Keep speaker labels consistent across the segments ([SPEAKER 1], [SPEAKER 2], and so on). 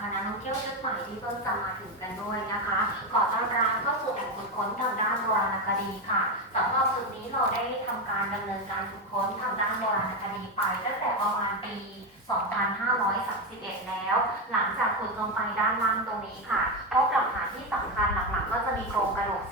[SPEAKER 1] คณะนักเที่ยวชุดใหม่ที่เพิ่งจะมาถึงกันด้วยนะคะก่อต้อนรับเข้าสู่แห่งฝึกค้นทางด้านโบราณคดีค่ะสำหรับจุดนี้เราได้ทำการดำเนินการฝึกค้นทางด้านโบราณคดีไปตั้งแต่ประมาณปี 2531 แล้ว หลังจากขุดลงไปด้านล่างตรงนี้ค่ะพบหลักฐานที่สำคัญหลักๆก็จะมีโครงกระดูก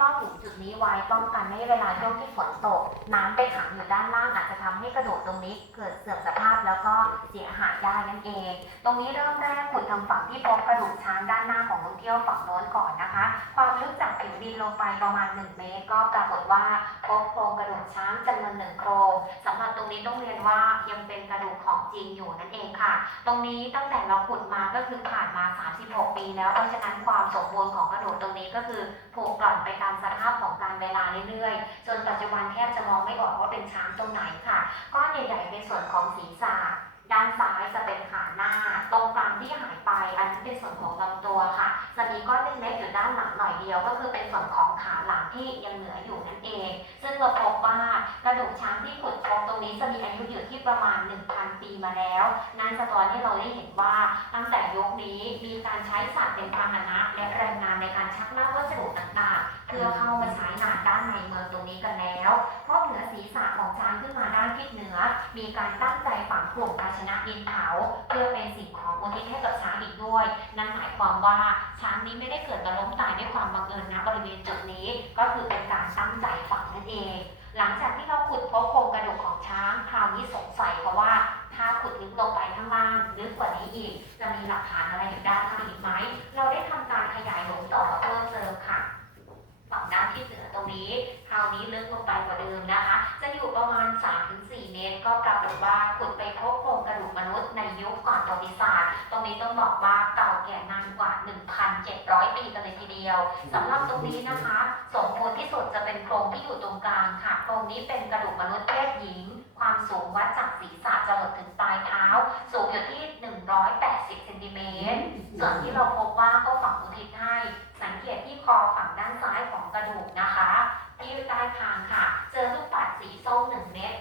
[SPEAKER 1] รอบหลุมจุดนี้ไว้ป้องกันไม่ให้เวลาช่วงที่ฝนตก น้ำไปขังอยู่ด้านล่างอาจจะทำให้กระดูกตรงนี้เกิดเสื่อมสภาพแล้วก็เสียหายได้นั่นเอง ตรงนี้เริ่มแรกขุดทางฝั่งที่พบกระดูกช้างด้านหน้าของนักท่องเที่ยวฝั่งโน้นก่อนนะคะ ความลึกจากผิวดินลงไปประมาณ 1 เมตร ก็ปรากฏว่าพบโครงกระดูกช้างจำนวนหนึ่งโครงสำหรับตรงนี้ต้องเรียนว่ายังเป็นกระดูกของจริงอยู่นั่นเองค่ะ ตรงนี้ตั้งแต่เราขุดมาก็คือผ่านมา 36 ปีแล้วเพราะฉะนั้นความสมบูรณ์ของกระดูกตรงนี้ก็คือผุกร่อนไปตามสภาพของการเวลาเรื่อยๆ จนปัจจุบันแทบจะมองไม่ออกว่าเป็นช้างตรงไหนค่ะ ก้อนใหญ่ๆเป็นส่วนของศีรษะด้านซ้ายจะเป็นขาหน้า ตรงกลางที่หายไป อันนั้เป็นส่วนของลำตัวค่ะ จะมีก้อนเล็กๆอยู่ด้านหลังหน่อยเดียว ก็คือเป็นส่วนของขาหลังที่ยังเหลืออยู่นั่นเอง ซึ่งเราพบว่ากระดูกช้างที่ขุดพบตรงนี้จะมีอายุอยู่ที่ประมาณ 1,000 ปีมาแล้ว นั่นสะท้อนให้เราได้เห็นว่าตั้งแต่ยุคนี้มีการใช้สั ขึ้นมาด้านทิศเหนือ มีการตั้งใจฝังกลุ่มภาชนะดินเผาเพื่อเป็นสิ่งของอุทิศให้กับช้างอีกด้วย นั่นหมายความว่าช้างนี้ไม่ได้เกิดมาล้มตายด้วยความบังเอิญนะบริเวณจุดนี้ ก็คือเป็นการตั้งใจฝังนั่นเอง หลังจากที่เราขุดพบโครงกระดูกของช้างคราวนี้สงสัยเพราะว่าถ้าขุดลึกลงไปข้างล่างลึกกว่านี้อีก จะมีหลักฐานอะไรอยู่ด้านข้างอีกไหมเราได้ท ตร ก็ปรากฏว่าขุดไปพบโครงกระดูกมนุษย์ในยุคก่อนประวัติศาสตร์ ตรงนี้ต้องบอกว่าเก่าแก่นานกว่า 1,700 ปีกันเลยทีเดียวสำหรับตรงนี้นะคะ สมบูรณ์ที่สุดจะเป็นโครงที่อยู่ตรงกลางค่ะ โครงนี้เป็นกระดูกมนุษย์เพศหญิง ความสูงวัดจากศีรษะจรดถึงปลายเท้า สูงอยู่ที่ 180เซนติเมตร ส่วนที่เราพบว่าก็ฝังอุทิศให้ สังเกตที่คอฝั่งด้านซ้ายของกระดูกนะคะ ที่ใต้คางค่ะ เจอลูกปัดสีส้มหนึ่งเม็ด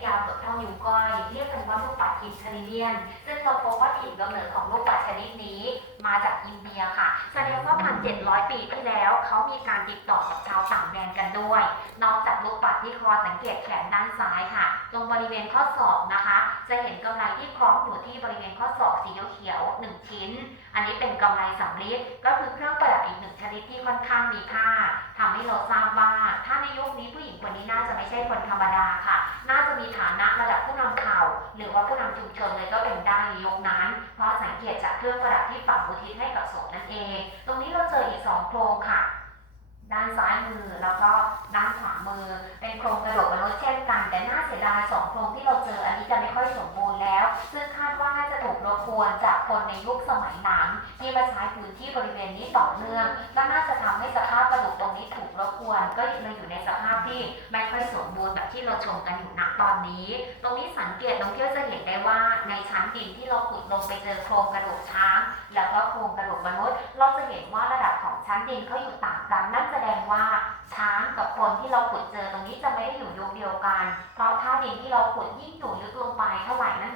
[SPEAKER 1] ยาวเกือบเท่านิ้วกอยเรียกกันว่าลูกปัดหินคาริเบียน ซึ่งเราพบว่าถิ่นกำเนิดของลูกปัดชนิดนี้ มาจากอินเดียค่ะ แสดงว่าพันเจ็ดร้อยปีที่แล้ว เขามีการติดต่อกับชาวต่างแดนกันด้วย นอกจากลูกปัดที่คอสังเกตแขนด้านซ้ายค่ะ ตรงบริเวณข้อศอกนะคะ จะเห็นกำไรที่คล้องอยู่ที่บริเวณข้อศอกสีเขียวๆหนึ่งชิ้น อันนี้เป็นกำไรสำริดก็คือเครื่องประดับอีกหนึ่งชนิดที่ค่อนข้างมีค่าทำให้เราทราบว่าถ้าในยุคนี้ผู้หญิงคนนี้น่าจะไม่ใช่คนธรรมดาค่ะ น่าจะมีฐานะระดับผู้นำเผ่าหรือว่าผู้นำชุมชนเลยก็เป็นได้ในยกนั้น เพราะสังเกตจากเครื่องประดับที่ฝังอุทิศให้กับศพนั่นเอง ตรงนี้เราเจออีกสองโครงค่ะ ด้านซ้ายมือแล้วก็ด้านขวามือ เป็นโครงกระดูกมนุษย์เช่นกัน แต่น่าเสียดายสองโครงที่เราเจออันนี้จะไม่ค่อยสมบูรณ์แล้วซึ่ง จะถูกรจากคนในยุคสมัยหลังที่มาใช้พื้นที่บริเวณนี้ต่อเนื่องและน่าจะทำให้สภาพกระดูกตรงนี้ถูกรบกวนก็เลยอยู่ในสภาพที่ไม่ค่อยสมบูรณ์แบบที่เราชมกันอยู่ณตอนนี้ ตรงนี้สังเกตนักท่องเที่ยวจะเห็นได้ว่าในชั้นดินที่เราขุดลงไปเจอโครงกระดูกช้าง แล้วก็โครงกระดูกมนุษย์ เราจะเห็นว่าระดับของชั้นดินเขาอยู่ต่างกันนั่นแสดงว่าช้างกับคนที่เราขุดเจอตรงนี้จะไม่ได้อยู่ยุคเดียวกัน เพราะถ้าดินที่เราขุดยิ่งอยู่ลึกลงไปเท่าไหร่นั่น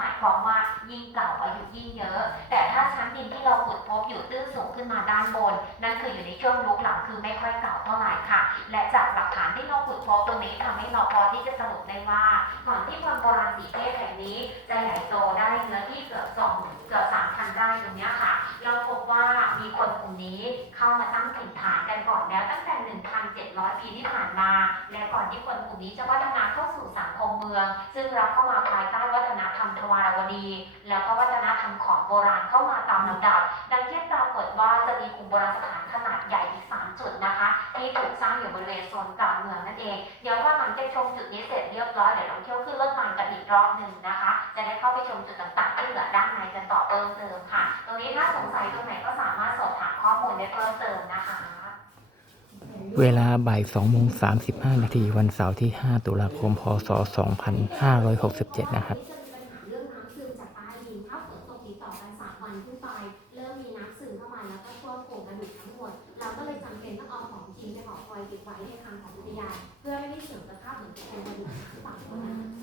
[SPEAKER 1] ยิ่งเก่าอายุยิ่งเยอะ แต่ถ้าชั้นดินที่เราขุดพบอยู่ตื้นสูงขึ้นมาด้านบน นั่นคืออยู่ในช่วงยุคหลังคือไม่ค่อยเก่าเท่าไหร่ค่ะ และจากหลักฐานที่เราขุดพบตรงนี้ทำให้เราพอที่จะสรุปได้ว่าก่อนที่เมืองโบราณสีเทพแห่งนี้จะใหญ่โตได้เนื้อที่เกือบสองเกือบสามพันไร่ตรงนี้ค่ะ เราพบว่ามีคนกลุ่มนี้เข้ามาตั้งถิ่นฐานกันก่อนแล้วตั้งแต่ 1,700 ปีที่ผ่านมา และก่อนที่คนกลุ่มนี้จะพัฒนาเข้าสู่สังคมเมือง ซึ่งรับเข้ามาภายใต้วัฒน เวณโซนกลางเมืองนั่นเอง เดี๋ยวว่าหลังจากชมจุดนี้เสร็จเรียบร้อยเดี๋ยวเราเที่ยวขึ้นรถไฟกันอีกรอบหนึ่งนะคะ จะได้เข้าไปชมจุดต่างๆที่เหลือด้านในกันต่อเพิ่มเติมค่ะ ตรงนี้ถ้าสงสัยตรงไหนก็สามารถสอบถามข้อมูลได้เพิ่มเติมนะคะ
[SPEAKER 2] เวลาบ่าย2โมง35 นาทีวันเสาร์ที่ 5 ตุลาคม พศ 2567 นะครับ
[SPEAKER 1] ไว้ในคลังของวิทยาเพื่อไม่ให้เสื่อมสภาพเหมือนแทนกระดูกช้างฝั่งโน้น